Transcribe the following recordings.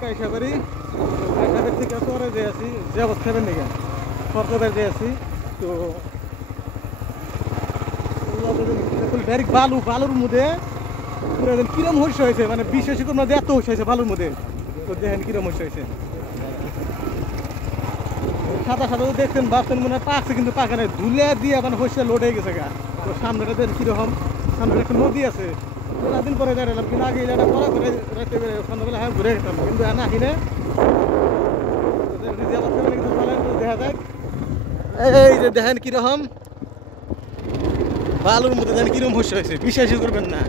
কাইসাবাড়ি কাইসাবাড়ি থেকে পরে যে আছি যে অবস্থা হবে নাকি সরকারের যে আছি তো ডাইরেক্ট বালুর মধ্যে পুরো কিরম হইস হয়েছে মানে বিশেষ করে মধ্যে এত হইস হয়েছে বালুর মধ্যে তো দেখেন কিরম হইস হয়েছে সাদা সাদা দেখছেন ভাবছেন মনে হয় পাকছে কিন্তু পাকে নাই ধুলে দিয়ে মানে হইসে লোড হয়ে গেছে গা তো সামনেটা দেন কিরকম সামনে একটা নদী আছে দিন পরে দাঁড়ালাম কিন্তু আগে এটা পড়া করে রাখতে পেরে সন্ধ্যাবেলা হ্যাঁ ঘুরে গেতাম কিন্তু না কিনে দেখা যায় এই যে দেখেন কিরকম বালুর মধ্যে দেখেন কিরকম হইস হয়েছে বিশ্বাসই করবেন না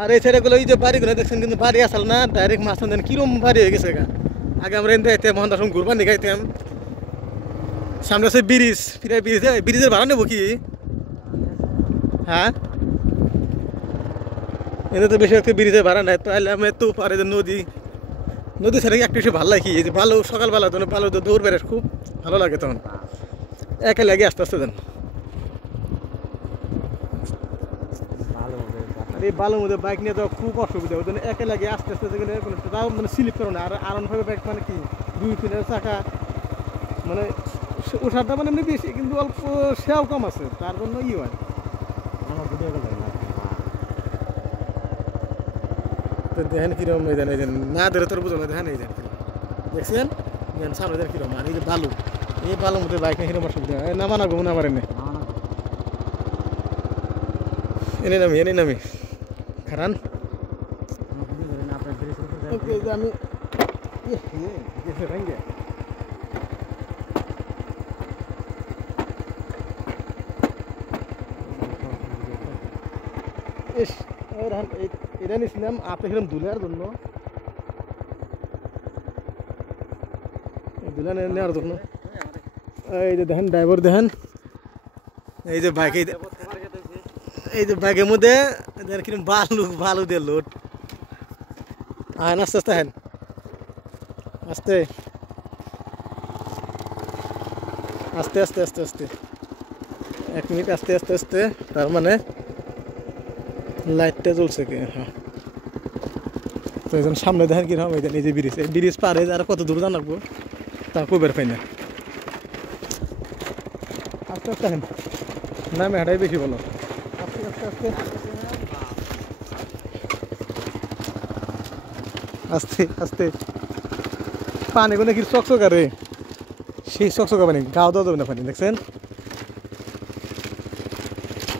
আর এই ছেলেগুলো এই যে বাড়িগুলো দেখছেন কিন্তু বাড়ি আসল না ডাইরেক্ট মাছ দেন কিরম বাড়ি হয়ে গেছে গা আগে আমরা এনে যাইতাম মহান দাসম ঘুরবার নিয়ে গাইতাম সামনে আছে ব্রিজ ফিরে ব্রিজের ভাড়া নেবো কি হ্যাঁ এনে তো বেশি একটা ব্রিজের ভাড়া নেয় তাহলে আমি তো পারে যে নদী ছেড়ে একটু বেশি ভালো লাগে এই যে ভালো সকালবেলা তখন ভালো দৌড় বেড়ে খুব ভালো লাগে তখন একে লাগে আস্তে আস্তে দেন এই বালুর মধ্যে বাইক নিয়ে যাওয়া খুব অসুবিধা ওই জন্য একে লাগে আস্তে আস্তে তাও মানে স্লিপ করো না আর আরামভাবে বাইক মানে কি 2-3 চাকা মানে ওঠাটা মানে এমনি বেশি কিন্তু অল্প সেও কম আছে তার জন্য হয় তো দেখেন কিরকম এই জানেন না ধরে তোর বুঝলো দেখেন এই জানেন দেখছেন সামনে দেন কিরকম আর এই যে বালু এই বালুর মধ্যে বাইক নিয়ে কিরকম অসুবিধা নামা না ঘুম না পারেন এনে নামি খারান আমি এটা নিছিলাম আপনি সেরকম দুলার জন্য দুলা নেওয়ার জন্য এই যে দেখেন ড্রাইভার দেখেন এই যে বাইক এই যে বাইকের মধ্যে কিরকম বালু দিয়ে লোড হ্যাঁ আস্তে আস্তে হ্যাঁ আস্তে আস্তে আস্তে আস্তে আস্তে 1 মিনিট আস্তে আস্তে আস্তে তার মানে লাইটটা জ্বলছে কি হ্যাঁ তো এই সামনে দেখেন কিরকম এই যে ব্রিজ পারে আর কত দূর জানাবো তা খুব বের পাই না আস্তে আস্তে হ্যাঁ না মেয়েটাই বেশি বলো আস্তে আস্তে আস্তে আস্তে পানি কোনো কি চকচকা রে সেই চকচকা পানি গাও দেওয়া যাবে না পানি দেখছেন